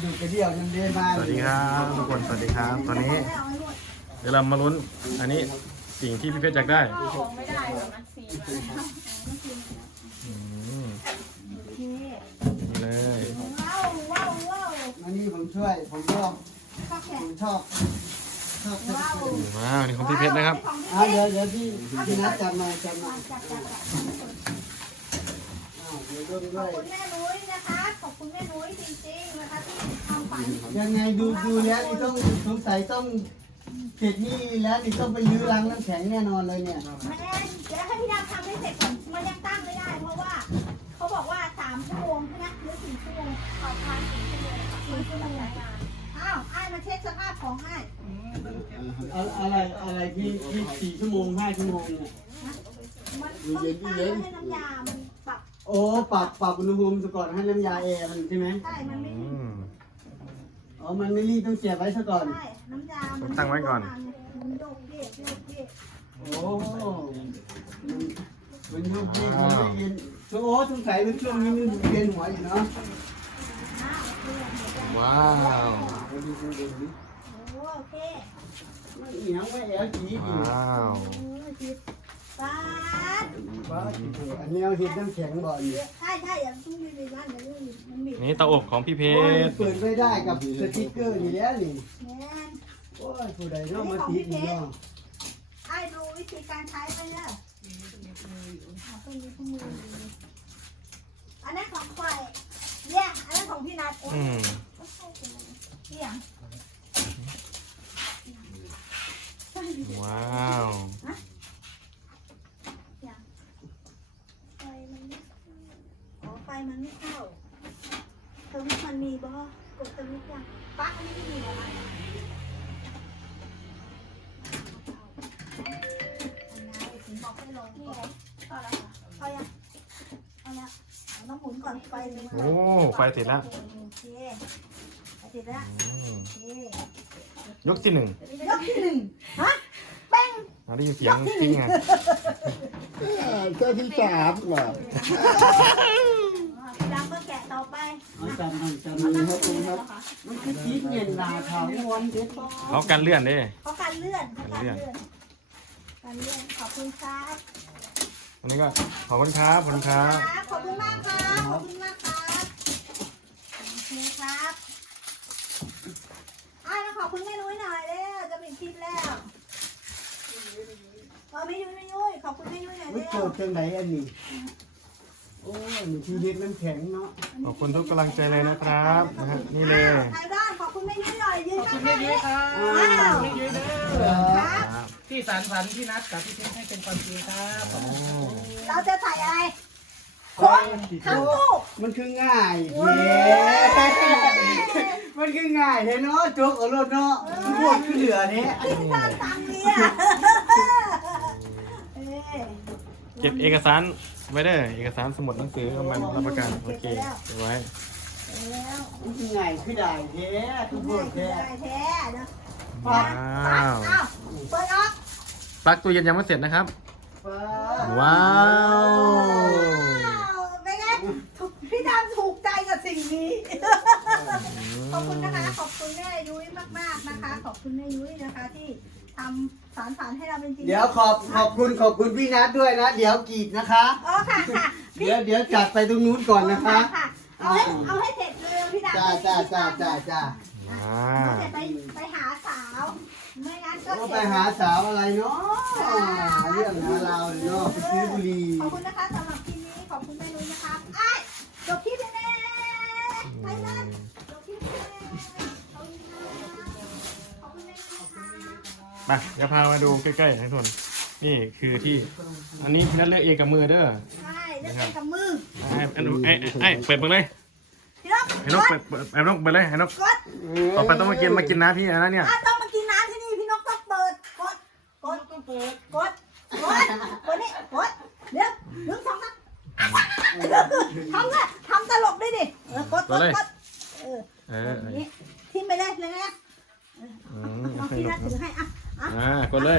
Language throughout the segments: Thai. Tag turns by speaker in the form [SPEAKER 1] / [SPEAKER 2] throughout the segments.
[SPEAKER 1] ดูกระเดี่ยวยังเดินมา
[SPEAKER 2] สวัสดีครับทุกคนสวัสดีครับ ตอนนี้เดี๋ยวเรามาลุ้นอันนี้สิ่งที่พี่เพชรอยากได้
[SPEAKER 3] ของไม่ได้หรอกนะสี
[SPEAKER 2] อืม
[SPEAKER 3] โอเค
[SPEAKER 2] นี่เลย
[SPEAKER 3] ว้าวว้าวว้าว
[SPEAKER 1] อันนี้ผมช่วยผมชอบ
[SPEAKER 3] ข้าวแข็
[SPEAKER 1] ผ
[SPEAKER 3] ง
[SPEAKER 1] มชอบ
[SPEAKER 3] ว้าว
[SPEAKER 2] ว้าวนี่ของพี่เพชรนะครับ
[SPEAKER 1] เดี๋ยวพี่นัดจับมาจับมา
[SPEAKER 3] จับ
[SPEAKER 1] เดี๋ยวด้วย
[SPEAKER 3] ข
[SPEAKER 1] ด้
[SPEAKER 3] อบ
[SPEAKER 1] วย
[SPEAKER 3] คุณแม่นุ้ยนะคะ ขอบคุณแม่นุ้ยจริงๆนะคะที่ทำฝัน
[SPEAKER 1] ยังไงดูแล้วนี่ต้องสงสัยต้องเสร็จนี่แล้วนี่ต้องไปยื้อรังน้ำแข็งแน่นอนเลยเนี่ย
[SPEAKER 3] แม่เดี๋ยวให้พี่ดาวทำให้เสร็จก่อนมันยังตั้งไม่ได้ เพราะว่าเขาบอกว่า3 ชั่วโมงใช่ไหมหรือ4 ชั่วโมงขอทาน4 ชั่วโมง4 ชั่วโมงอ้าวไอ้มาเช็คสภาพของให้
[SPEAKER 1] อะไรที่4 ชั่วโมง5 ชั่วโมงเนี่ย
[SPEAKER 3] มันต้องตั้งแล้วให้น้ำยา มันปรับ
[SPEAKER 1] โอ้ปรับอุณหภูมิซะก่อนให้น้ำยาแอร์มันใช่ไหม
[SPEAKER 3] ใช่ มันไม่
[SPEAKER 2] อืม
[SPEAKER 1] อ๋อมันไม่รีบต้องเสียบไว้ซะก่อน
[SPEAKER 3] ใช่ น้ำยา
[SPEAKER 2] ผมตั้งไว้ก่อน
[SPEAKER 3] มันโยกเยกโยกเยก
[SPEAKER 1] โอ้มันยุบยิ่งมันไม่เย็นโอ้สงสัยเป็นช่วงนี้มันเวียนหัวอยู่เนาะ
[SPEAKER 3] อ้าวเพื่อนเดี๋ยวจะ
[SPEAKER 2] ว้าว
[SPEAKER 3] โอเค
[SPEAKER 1] ไม่เอียงไม่แอลจีอีก
[SPEAKER 2] ว้าว
[SPEAKER 3] จิบป๊าด
[SPEAKER 1] บ้าอันนี้เอาเห็ดน้ำแข็งบ่อย
[SPEAKER 3] ใช่ใช่อย่าต้องมีในบ้านเดี๋ยวมันมี
[SPEAKER 2] นี่เตาอบของพี่เพ
[SPEAKER 1] โอ้ย
[SPEAKER 2] ชร
[SPEAKER 1] เปิดไม่ได้กับสติ๊กเกอร์นี่แล้วนี่
[SPEAKER 3] แน่น
[SPEAKER 1] โอ้ยผู้ใดเนาะมาติดนี่เนาะ
[SPEAKER 3] ไอ้ดูวิธีการใช้ไปเนี่ยต้องมีมืออันนั้นของใครเนี่ยอันนั้นของพี่นัทเอง
[SPEAKER 2] อืม
[SPEAKER 3] เนี่ย
[SPEAKER 2] ว้าว
[SPEAKER 3] ไฟมันไม่อ๋อไฟมันไม่เข้าตรงนี้มันมีบ่กดตรงนี้ยังปลั๊กอันนี้ไม่มีเหรอคะถึงบอกให้ลงนี่ไงก็แล้วเอายังเอาละเอาน้ำหมุนก่อนไฟเลย
[SPEAKER 2] โอ้ไฟติดแล้ว
[SPEAKER 3] โอเคไฟติดแล้ว
[SPEAKER 2] อืม
[SPEAKER 3] โอเค
[SPEAKER 2] ยกที่หนึ่ง
[SPEAKER 3] ยกที่1ฮะแป้ง
[SPEAKER 2] เราได้ยินเสียงกิ้งไง
[SPEAKER 1] เจ้าที่3เหรอ
[SPEAKER 3] ดำก็แกะต่อไป
[SPEAKER 1] เอาจำมันครับคุณครับมันคือติดเย็นนาขาววนเด็ด
[SPEAKER 2] เขากันเลื่อนดิ
[SPEAKER 3] เพราะการเลื่อนการเลื่อนขอบคุณครับ
[SPEAKER 2] อันนี้ก็ขอบคุณครับขอบคุณครับ
[SPEAKER 3] ขอบคุณมากครับขอบคุณมากครับโอเคครับแล้วขอบคุณแม่นุ้ยหน่อยเด้อจะเป็นคลิปแล้วไม่ยุ้ยขอบคุณแม่ยุ้ยหน่อย
[SPEAKER 1] มัน
[SPEAKER 3] เด้
[SPEAKER 1] เกิ
[SPEAKER 3] อ
[SPEAKER 1] ดจังไหนอันนี้โอ้ยมันคือเห็ดน้ำแข็งเนาะ
[SPEAKER 2] ขอบคุณทุกกำลังใจเลยนะครับนะฮะนี่เลย
[SPEAKER 3] ไทยบ้านขอบคุณแม่ยุ้ยหน่อยยืนข้างๆนี้
[SPEAKER 1] อ้าว
[SPEAKER 4] ไม่ยืนเด้
[SPEAKER 1] เหร
[SPEAKER 4] อ
[SPEAKER 1] อ
[SPEAKER 3] ครับ
[SPEAKER 2] ครับ
[SPEAKER 4] ที่สารฝันที่นัดกับพี่เพชรให้เป็นความจริงครับ
[SPEAKER 2] โอ้
[SPEAKER 3] เราจะใส่อะไรคนทั้งตู้
[SPEAKER 1] มันคือง่ายเย้มันคือง่ายเลยเนาะโจ๊กเอารถเนาะพวกคือเหลือเนี่ย
[SPEAKER 3] ที่บ้านตังเนี่ย
[SPEAKER 2] เก็บเอกสารไว้เด้อเอกสารสมุดหนังสือเอามารับประกันโอเคเก็บไว้
[SPEAKER 3] แล้ว
[SPEAKER 1] มันคือง่ายคือได้แท้ทุกค
[SPEAKER 3] ง่าย
[SPEAKER 1] น
[SPEAKER 3] คือ
[SPEAKER 1] แท้
[SPEAKER 3] ได้แท้นะ
[SPEAKER 2] ว้าว
[SPEAKER 3] เปิดออก
[SPEAKER 2] ปลั๊กตู้เย็นยังไม่เสร็จนะครับ
[SPEAKER 1] ฟ้า
[SPEAKER 2] ว้าว
[SPEAKER 3] เป็นไงพี่ดำถูกใจกับสิ่งนี้ ขอบคุณนะคะ ขอบคุณแม่ยุ้ยมากๆนะคะ ขอบคุณแม่ยุ้ยนะคะที่ทำสารฝันให้เราเป็นจริง
[SPEAKER 1] เดี๋ยวขอบคุณพี่นัทด้วยนะ เดี๋ยวกรีดนะคะ
[SPEAKER 3] อ๋อค่ะค่ะ
[SPEAKER 1] เดี๋ยวจัดไปตรงนู้นก่อนนะคะ
[SPEAKER 3] ค่ะเอาให้เสร็จเลยพี่ดำ
[SPEAKER 1] จ้า
[SPEAKER 2] อ่า
[SPEAKER 3] เสร็จไปหาสาวไม่งั้นก็
[SPEAKER 1] ก็
[SPEAKER 3] เส
[SPEAKER 1] ไป
[SPEAKER 3] ร็จ
[SPEAKER 1] หาสาวอะไรเนาะเรื่องหาเราวเนาะไปซื้อบุหรี่
[SPEAKER 3] ขอบคุณนะคะสำหรับคลิปนี้ขอบคุณแม่นุ้ยนะคะไอ้จบคลิปแน่ไปนั่นจบคลิปแน่ขอบคุณค่ะขอบคุณแม่นุ้ยนะคะ
[SPEAKER 2] ไปเดี๋ยวพามาดูใกล้ๆทั้งทุนนี่คือที่อันนี้พี่นัทเลือกเองกับมือเด้อ
[SPEAKER 3] ใช่เลือกเป็นกับมือ
[SPEAKER 2] ไอ้เปิดเลย
[SPEAKER 3] พี่นก
[SPEAKER 2] ไอ้นกเปิดไอ้นกเปิดเลยไอ้นก
[SPEAKER 3] กด
[SPEAKER 2] ต่อไปต้องมากินน้ำพี่นะเนี่ย
[SPEAKER 3] ต้องมากินน้ำที่นี่พี่นกต้องเปิดกดต้องเปิดกดนี่กดเดี๋ยว1 2 3ทำตลกด้วยดิกดนี่ทิ้งไปเลยนะ น้องพี่นัทถือให้
[SPEAKER 2] กดเลย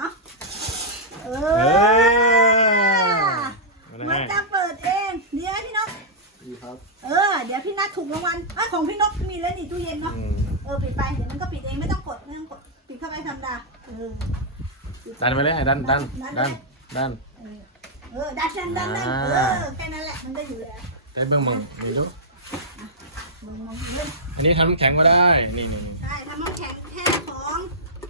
[SPEAKER 3] มันจะเปิดเองเดี๋ยวพี่นกเดี๋ยวพี่นัทถูกรางวัลของพี่นกมีแล้วนี่ตู้เนาะปิดไปเดี๋ยวมันก็ปิดเองไม่ต้องกดปิดเข้าไปธรรมดา
[SPEAKER 2] ดันไปเลยดัน
[SPEAKER 3] ดัน
[SPEAKER 2] ดัน
[SPEAKER 3] ดันแค่นั้นแหละมันก็อยู่แล้ว
[SPEAKER 2] ได้เบื้องบนนี่ดู
[SPEAKER 3] มึงเล่น
[SPEAKER 2] อันนี้ทำน้ำแข็งก็ได้นี่
[SPEAKER 3] ใช่ทำน้ำแข็งแค่ของ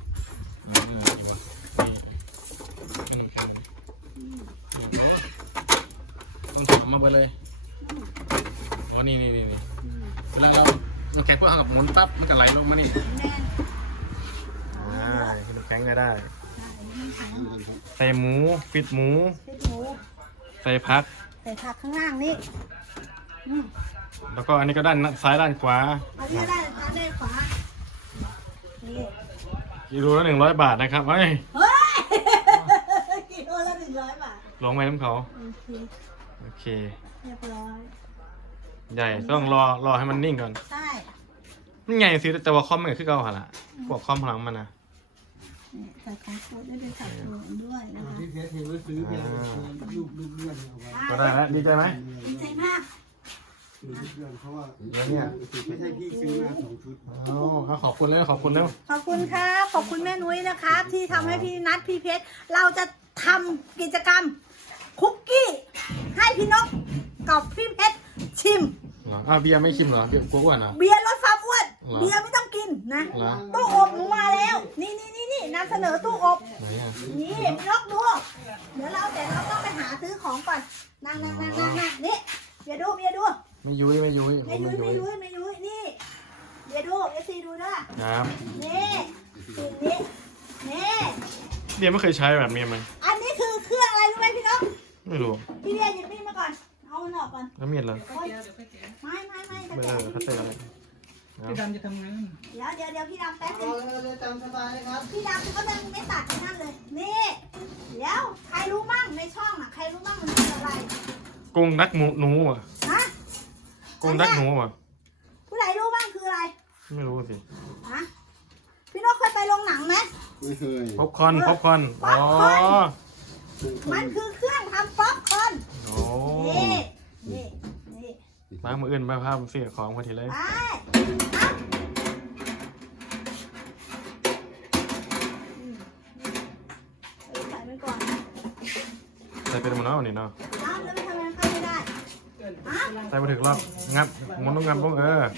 [SPEAKER 2] ต้องถามมาไปเลยอ๋อนี่เวลาเราน้ำแข็งพวกเอากับหมุนปั๊บมันก็ไหลลงมานี่ให้น้ำแข็งก็ได้ใส่หมูฟิตหมูใส่ผัก
[SPEAKER 3] ข้างล่างนี่
[SPEAKER 2] แล้วก็อันนี้ก็ด้านซ้ายด้านขวา
[SPEAKER 3] อันนี้ด้านขวานี่
[SPEAKER 2] กิโลละ100 บาทนะครับเฮ้ย
[SPEAKER 3] กิโลละ100 บาท
[SPEAKER 2] ลงไปน้ำเขาโอเค
[SPEAKER 3] เรียบร้อย
[SPEAKER 2] ใหญ่ต้องรอให้มันนิ่งก่อน
[SPEAKER 3] ใช่
[SPEAKER 2] นี่ไงสิแต่ว่าคอมมันคือเก่าหรอละพวกคอมพลังมันนะ
[SPEAKER 3] ใส่ของโค้ดได้เป็นสัดส่วนด้วยนะคะ
[SPEAKER 1] ที่เพชรเห็นว่าซื้อเนี่ยรูปเลื่อนเอาไว้
[SPEAKER 2] ก็ได้แล้วดีใจไหม
[SPEAKER 3] ดีใจมาก
[SPEAKER 1] ซื้อเลื่อนเพราะว่าเนี่ยไม่ใช่พี่ซื้อมา2 ชุด
[SPEAKER 2] ขอบคุณเลยขอบคุณแล้ว
[SPEAKER 3] ขอบคุณครับขอบคุณแม่นุ้ยนะคะที่ทำให้พี่นัทพี่เพชรเราจะทำกิจกรรมคุกกี้ให้พี่นกกับพี่เพชรชิม
[SPEAKER 2] เบียร์ไม่ชิมเหรอเบียร์กลัวอ้วนเหรอ
[SPEAKER 3] เบียร์ลดความอ้วนเบียร์ไม่ต้องกินนะตู้อบหนูมาแล้วนี่นำเสนอตู้อบนี่พี่นกดูเดี๋ยวเราต้องไปหาซื้อของก่อนนั่งนี่เบียร์ดู
[SPEAKER 2] ไม่ยุ้ยนี่เบียร์
[SPEAKER 3] ดูเอซีดูด้วย
[SPEAKER 2] ครับ
[SPEAKER 3] นี่
[SPEAKER 2] เบียร์ไม่เคยใช้แบบนี้มั้ย
[SPEAKER 3] อันนี้คือเครื่องอะไรรู้ไหมพี่นก
[SPEAKER 2] ไม่รู้
[SPEAKER 3] พี่เบียร์หยิบมีดมาก่อนเอามันออกก่อน
[SPEAKER 2] แล้วมีดเหรอ
[SPEAKER 3] ไม่
[SPEAKER 2] เขาเตะอะไร
[SPEAKER 4] พี่ดำจะทำงาน
[SPEAKER 3] เดี๋ยวพี่ดำแป๊บนึง
[SPEAKER 1] ตามสบายเลยครับ
[SPEAKER 3] พี่ดำก็ยังไม่ตัดนั่นเลยนี่เดี๋ยวใครรู้มั่งในช่องใครรู้มั่งมันคืออะไร
[SPEAKER 2] กุ้งนักหนูอ่ะกุ้งนักหนูอ่ะ
[SPEAKER 3] ผู้ใดรู้บ้างคืออะไร
[SPEAKER 2] ไม่รู้สิ
[SPEAKER 3] พี่นกเคยไปโรงหนังไหม
[SPEAKER 1] ไม่เคย
[SPEAKER 2] ป๊อปคอร์นอ๋อ
[SPEAKER 3] มันคือเครื่องทำป๊อปคอร์นนี่
[SPEAKER 2] มามืออื่นมาภาพเสียของพอดีเลย
[SPEAKER 3] ใส่ไปก่อน
[SPEAKER 2] ใส่เป็นมันเนาะนี่เนาะ
[SPEAKER 3] แล้วไปทำงานเข้าไม่ได้
[SPEAKER 2] ใส่มาถึงรอบงับมันต้องงับพวก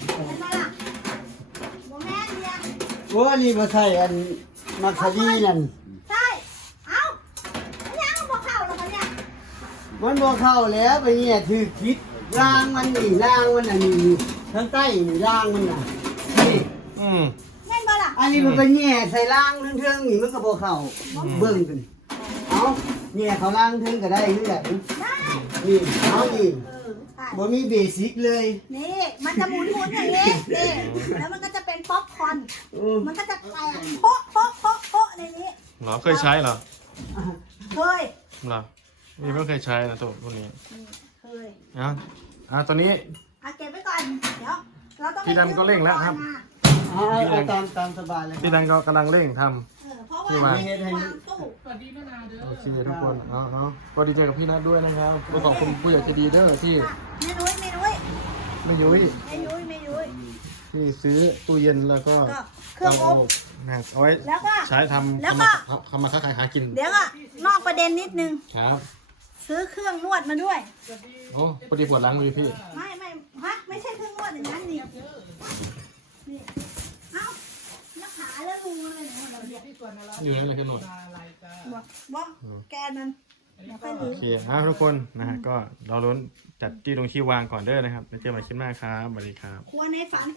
[SPEAKER 1] โอ้นี่มาใส่อันมาคาดีนั่น
[SPEAKER 3] ใช่ยังบอกเข้าแล้วเนี่ย
[SPEAKER 1] มันบอกเข้าแล้วไปเนี่ยถือคิดล่างมันล่างมันนี่ทั้งใต้นี่ล่างมันนี่
[SPEAKER 3] แน่นบ่ล่ะ
[SPEAKER 1] อันนี้มันก็แง่ใส่ล่างเทิงนี่มันก็บอกเข้าเบิ่งกันแง่เขาล่างเทิงก็ได้นี่แหละนี่นี่บ่มีเบสิกเลย
[SPEAKER 3] นี่มันจะหมุนอย่างนี้นี่แล้วมันก็จะเป็นป๊อปคอร์นมันก็จะแตกโป๊ะในนี้
[SPEAKER 2] เหรอเคยใช้เหรอ
[SPEAKER 3] เคย
[SPEAKER 2] เหรอนี่ไม่เคยใช้นะตัวพวกนี้
[SPEAKER 3] เคย
[SPEAKER 2] ตอนนี้
[SPEAKER 3] เก็บไว้ก่อนเดี๋ยวเราต้อง
[SPEAKER 2] พี่ดำก็เร่งแล้วครับ
[SPEAKER 1] ตามสบายเลย
[SPEAKER 2] พี่ดำก็กำลังเร่งท
[SPEAKER 3] ำที่วางตู้
[SPEAKER 2] โอเคทุกคนก็ดีใจกับพี่นัทด้วยนะครับก็ขอบคุณผู้ใหญ่ใจดีเด้อที่
[SPEAKER 3] ไม่ยุ้ย
[SPEAKER 2] ที่ซื้อตู้เย็นแล้วก็
[SPEAKER 3] เครื่องอบ
[SPEAKER 2] เอาไว้ใช้ทำมาค้าขายหากิน
[SPEAKER 3] เดี๋ยวก็นอกประเด็นนิดนึง
[SPEAKER 2] ครับ
[SPEAKER 3] ซื้อเครื่องนวดมาด้วย
[SPEAKER 2] โอ้พอดีปวดหลังมือพี่
[SPEAKER 3] ไม่ใช่เครื่องนวดอย่างนั้นนี่นักขาแล้วลุงอะไรเนี่ย
[SPEAKER 2] อยู่นั่นเลยเครื่องนวด
[SPEAKER 3] บอกแกมัน
[SPEAKER 2] โอเคทุกคนนะฮะก็เราลุ้นจัดที่ตรงที่วางก่อนเด้อนะครับแล้วเจอกันใหม่คลิปหน้าครับสวัสดีครับ
[SPEAKER 3] ครัวในฝัน